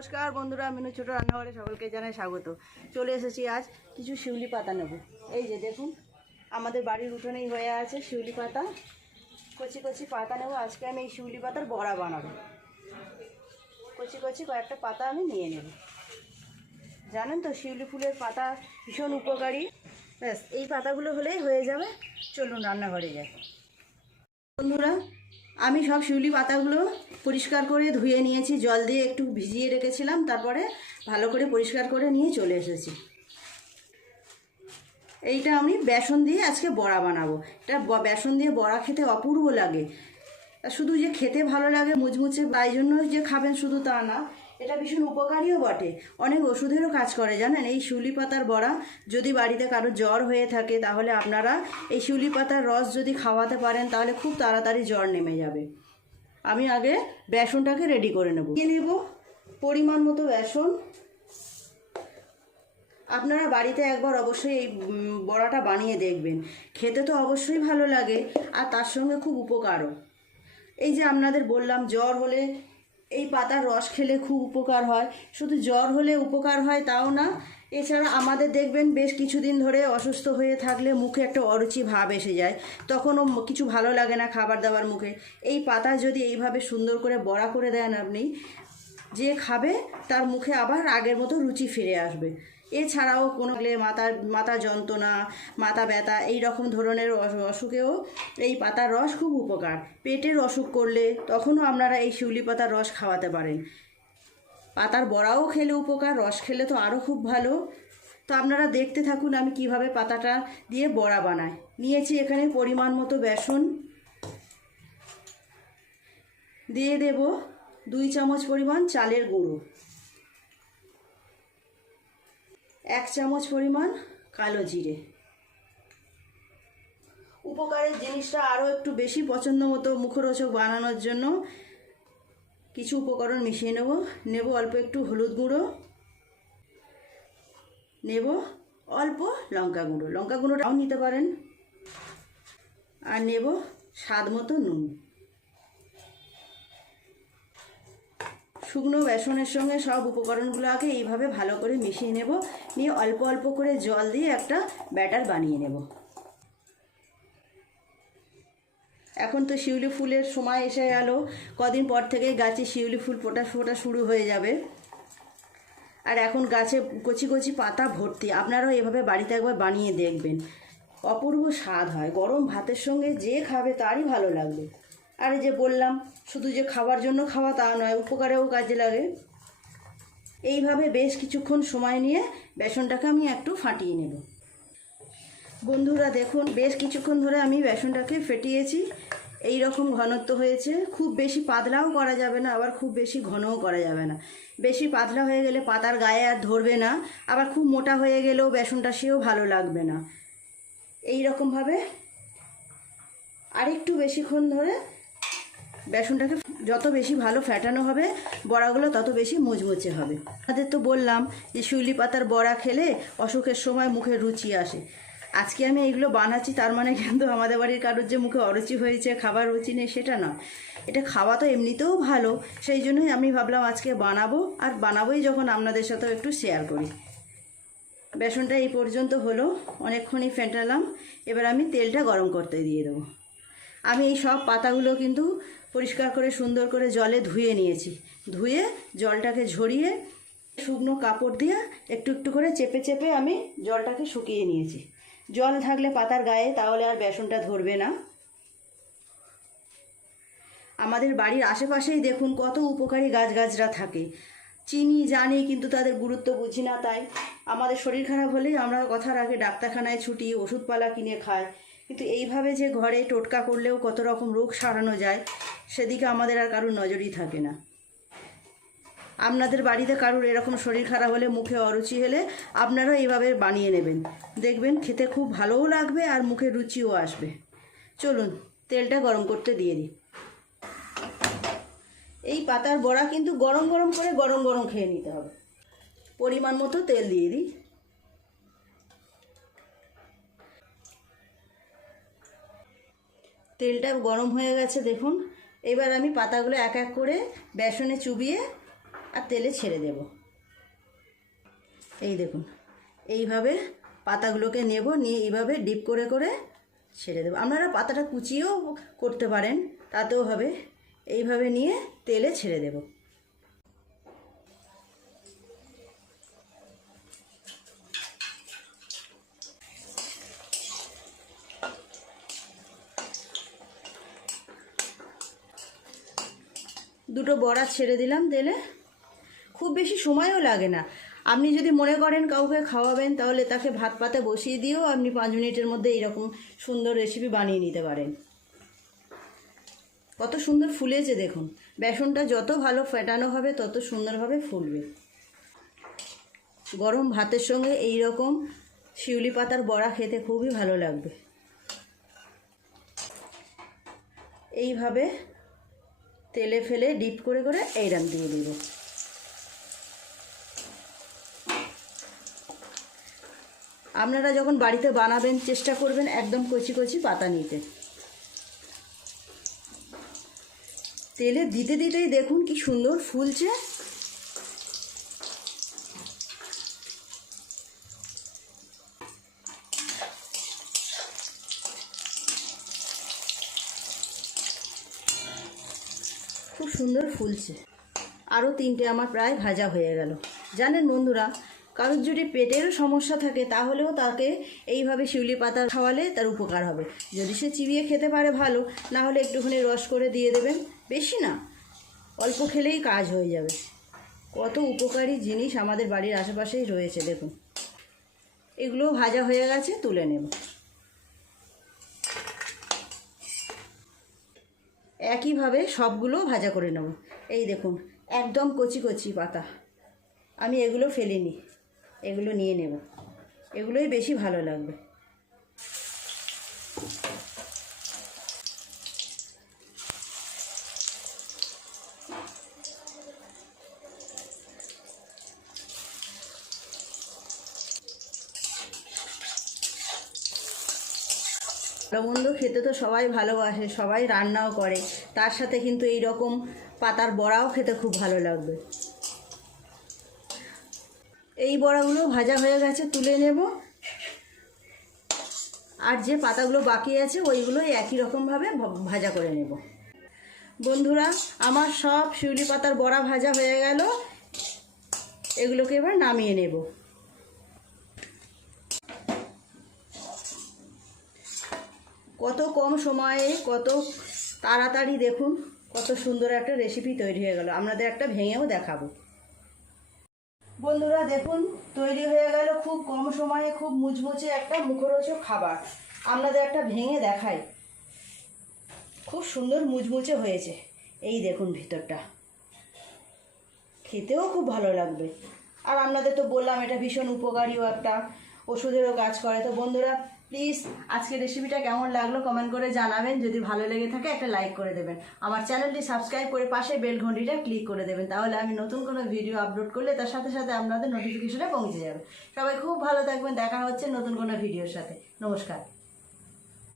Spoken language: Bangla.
নমস্কার বন্ধুরা, মিনু ছোট রান্নাঘরে সকলকে জানাই স্বাগত। চলে এসেছি আজ কিছু শিউলি পাতা নেব। এই যে দেখুন, আমাদের বাড়ির উঠোনেই হয়ে আছে শিউলি পাতা। কচি কচি পাতা নেব। আজকে আমি এই শিউলি পাতার বড়া বানাবো। কচি কচি কয়েকটা পাতা আমি নিয়ে নেব। জানেন তো শিউলি ফুলের পাতা ভীষণ উপকারী। ব্যাস এই পাতাগুলো হলেই হয়ে যাবে। চলুন রান্নাঘরে যাই। বন্ধুরা, আমি সব শিউলি পাতাগুলো পরিষ্কার করে ধুয়ে নিয়েছি, জল দিয়ে একটু ভিজিয়ে রেখেছিলাম, তারপরে ভালো করে পরিষ্কার করে নিয়ে চলে এসেছি। এইটা আমি বেসন দিয়ে আজকে বড়া বানাবো। এটা বেসন দিয়ে বড়া খেতে অপূর্ব লাগে। শুধু যে খেতে ভালো লাগে মুচমুচে তাই জন্য যে খাবেন শুধু তা না, এটা ভীষণ উপকারীও বটে। অনেক ওষুধেরও কাজ করে জানেন। এই শিউলি পাতার বড়া যদি বাড়িতে কারো জ্বর হয়ে থাকে তাহলে আপনারা এই শিউলি পাতার রস যদি খাওয়াতে পারেন তাহলে খুব তাড়াতাড়ি জ্বর নেমে যাবে। আমি আগে বেসনটাকে রেডি করে নেব। নিয়ে নেব পরিমাণ মতো বেসন। আপনারা বাড়িতে একবার অবশ্যই এই বড়াটা বানিয়ে দেখবেন। খেতে তো অবশ্যই ভালো লাগে আর তার সঙ্গে খুব উপকারও। এই যে আপনাদের বললাম জ্বর হলে এই পাতার রস খেলে খুব উপকার হয়। শুধু জ্বর হলে উপকার হয় তাও না, এছাড়া আমাদের দেখবেন বেশ কিছুদিন ধরে অসুস্থ হয়ে থাকলে মুখে একটা অরুচি ভাব এসে যায়, তখনও কিছু ভালো লাগে না খাবার দাবার মুখে। এই পাতা যদি এইভাবে সুন্দর করে বড়া করে দেন আপনি, যে খাবে তার মুখে আবার আগের মতো রুচি ফিরে আসবে। এছাড়াও কোনো মাথা যন্ত্রণা, মাথা ব্যথা এই রকম ধরনের অসুখেও এই পাতার রস খুব উপকার। পেটের অসুখ করলে তখনও আপনারা এই শিউলি পাতার রস খাওয়াতে পারেন। পাতার বড়াও খেলে উপকার, রস খেলে তো আরও খুব ভালো। তো আপনারা দেখতে থাকুন আমি কিভাবে পাতাটা দিয়ে বড়া বানাই। নিয়েছি এখানে পরিমাণ মতো বেসন, দিয়ে দেব 2 চামচ পরিমাণ চালের গুঁড়ো, 1 চামচ পরিমাণ কালো জিরে। উপকারের জিনিসটা আরও একটু বেশি পছন্দ মতো মুখরোচক বানানোর জন্য কিছু উপকরণ মিশিয়ে নেব অল্প একটু হলুদ গুঁড়ো, নেব অল্প লঙ্কা গুঁড়োটাও নিতে পারেন, আর নেব স্বাদ মতো নুন। শুকনো বেসনের সঙ্গে সব উপকরণগুলো আগে এইভাবে ভালো করে মিশিয়ে নেব। নিয়ে অল্প অল্প করে জল দিয়ে একটা ব্যাটার বানিয়ে নেব। এখন তো শিউলি ফুলের সময় এসে গেল। কদিন পর থেকে গাছে শিউলি ফুল ফোটা শুরু হয়ে যাবে। আর এখন গাছে কচি কচি পাতা ভর্তি। আপনারাও এভাবে বাড়িতে একবার বানিয়ে দেখবেন, অপূর্ব স্বাদ হয়। গরম ভাতের সঙ্গে যে খাবে তারই ভালো লাগবে। আর এই যে বললাম শুধু যে খাবার জন্য খাওয়া তা নয়, উপকারেও কাজে লাগে। এইভাবে বেশ কিছুক্ষণ সময় নিয়ে বেসনটাকে আমি একটু ফাটিয়ে নেব। বন্ধুরা দেখুন, বেশ কিছুক্ষণ ধরে আমি বেসনটাকে ফেটিয়েছি। এই রকম ঘনত্ব হয়েছে। খুব বেশি পাতলাও করা যাবে না, আবার খুব বেশি ঘনও করা যাবে না। বেশি পাতলা হয়ে গেলে পাতার গায়ে আর ধরবে না, আবার খুব মোটা হয়ে গেলেও বেসনটা সেও ভালো লাগবে না। এই রকমভাবে আরেকটু বেশিক্ষণ ধরে বেসনটাকে যত বেশি ভালো ফ্যাটানো হবে বড়াগুলো তত বেশি মুচমুচে হবে। আমাদের তো বললাম যে শিউলি পাতার বড়া খেলে অসুখের সময় মুখে রুচি আসে। আজকে আমি এইগুলো বানাচ্ছি তার মানে কিন্তু আমাদের বাড়ির কারোর যে মুখে অরুচি হয়েছে, খাবার রুচি নেই সেটা না। এটা খাওয়া তো এমনিতেও ভালো, সেই জন্যই আমি ভাবলাম আজকে বানাবো। আর বানাবোই যখন আপনাদের সাথেও একটু শেয়ার করি। বেসনটা এই পর্যন্ত হলো, অনেকক্ষণই ফেটালাম। এবার আমি তেলটা গরম করতে দিয়ে দেবো। আমি এই সব পাতাগুলো কিন্তু পরিষ্কার করে সুন্দর করে জলে ধুয়ে নিয়েছি। ধুয়ে জলটাকে ঝরিয়ে শুকনো কাপড় দিয়ে একটু একটু করে চেপে চেপে আমি জলটাকে শুকিয়ে নিয়েছি। জল থাকলে পাতার গায়ে তাহলে আর বেসনটা ধরবে না। আমাদের বাড়ির আশেপাশেই দেখুন কত উপকারী গাছগাছরা থাকে। চিনি জানি কিন্তু তাদের গুরুত্ব বুঝি না। তাই আমাদের শরীর খারাপ হলেই আমরা কথার আগে ডাক্তারখানায় ছুটি, ওষুধপালা কিনে খাই। কিন্তু এইভাবে যে ঘরে টোটকা করলেও কত রকম রোগ সারানো যায় সেদিকে আমাদের আর কারোর নজরই থাকে না। আপনাদের বাড়িতে কারোর এরকম শরীর খারাপ হলে, মুখে অরুচি হলে আপনারাও এইভাবে বানিয়ে নেবেন, দেখবেন খেতে খুব ভালোও লাগবে আর মুখে রুচিও আসবে। চলুন তেলটা গরম করতে দিয়ে দিই। এই পাতার বড়া কিন্তু গরম গরম করে গরম গরম খেয়ে নিতে হবে। পরিমাণ মতো তেল দিয়ে দিই। তেলটা গরম হয়ে গেছে দেখুন। এবার আমি পাতাগুলো এক এক করে বেসনে চুবিয়ে আর তেলে ছেড়ে দেব। এই দেখুন, এইভাবে পাতাগুলোকে নেব, নিয়ে এইভাবে ডিপ করে করে ছেড়ে দেবো। আপনারা পাতাটা কুচিয়েও করতে পারেন, তাতেও হবে। এইভাবে নিয়ে তেলে ছেড়ে দেব। দুটো বড়া ছেড়ে দিলাম তেলে। খুব বেশি সময়ও লাগে না। আপনি যদি মনে করেন কাউকে খাওয়াবেন, তাহলে তাকে ভাত পাতে বসিয়ে দিয়েও আপনি 5 মিনিটের মধ্যে এইরকম সুন্দর রেসিপি বানিয়ে নিতে পারেন। কত সুন্দর ফুলেছে দেখুন। বেসনটা যত ভালো ফেটানো হবে তত সুন্দরভাবে ফুলবে। গরম ভাতের সঙ্গে এই রকম শিউলি পাতার বড়া খেতে খুবই ভালো লাগবে। এইভাবে তেলে ফেলে ডিপ করে করে এইরকম দিয়ে দিব। আপনারা যখন বাড়িতে বানাবেন চেষ্টা করবেন একদম কচি কচি পাতা নিতে। তেলে দিতে দিতেই দেখুন কি সুন্দর ফুলছে। খুব সুন্দর ফুলছে। আরও 3টে আমার প্রায় ভাজা হয়ে গেল। জানেন বন্ধুরা, কারোর যদি পেটেরও সমস্যা থাকে তাহলেও তাকে এইভাবে শিউলি পাতা খাওয়ালে তার উপকার হবে। যদি সে চিবিয়ে খেতে পারে ভালো, না হলে একটুখানি রস করে দিয়ে দেবেন। বেশি না, অল্প খেলেই কাজ হয়ে যাবে। কত উপকারী জিনিস আমাদের বাড়ির আশেপাশেই রয়েছে দেখুন। এগুলো ভাজা হয়ে গেছে, তুলে নেব। একইভাবে সবগুলো ভাজা করে নেব। এই দেখুন একদম কচি কচি পাতা। আমি এগুলো ফেলিনি, এগুলো নিয়ে নেব। এগুলোই বেশি ভালো লাগবে। ভালো মন্দ খেতে তো সবাই ভালোবাসে, সবাই রান্নাও করে। তার সাথে কিন্তু এই রকম পাতার বড়াও খেতে খুব ভালো লাগবে। এই বড়াগুলো ভাজা হয়ে গেছে, তুলে নেব। আর যে পাতাগুলো বাকি আছে ওইগুলো একই রকমভাবে ভাজা করে নেব। বন্ধুরা, আমার সব শিউলি পাতার বড়া ভাজা হয়ে গেল। এগুলোকে এবার নামিয়ে নেব। কত কম সময়ে কত তাড়াতাড়ি দেখুন কত সুন্দর একটা রেসিপি তৈরি হয়ে গেল। আপনাদের একটা ভেঙেও দেখাবো। বন্ধুরা দেখুন, তৈরি হয়ে গেল খুব কম সময়ে খুব মুচমুচে একটা মুখরোচক খাবার। আপনাদের একটা ভেঙে দেখাই। খুব সুন্দর মুচমুচে হয়েছে। এই দেখুন ভিতরটা, খেতেও খুব ভালো লাগবে। আর আপনাদের তো বললাম এটা ভীষণ উপকারীও, একটা ওষুধেরও কাজ করে। তো বন্ধুরা প্লিজ আজকের রেসিপিটা কেমন লাগলো কমেন্ট করে জানাবেন। যদি ভালো লেগে থাকে একটা লাইক করে দেবেন। আমার চ্যানেলটি সাবস্ক্রাইব করে পাশে বেল ঘন্টিটা ক্লিক করে দেবেন। তাহলে আমি নতুন কোনো ভিডিও আপলোড করলে তার সাথে সাথে আপনাদের নোটিফিকেশনে পৌঁছে যাবে। সবাই খুব ভালো থাকবেন। দেখা হচ্ছে নতুন কোনো ভিডিওর সাথে। নমস্কার।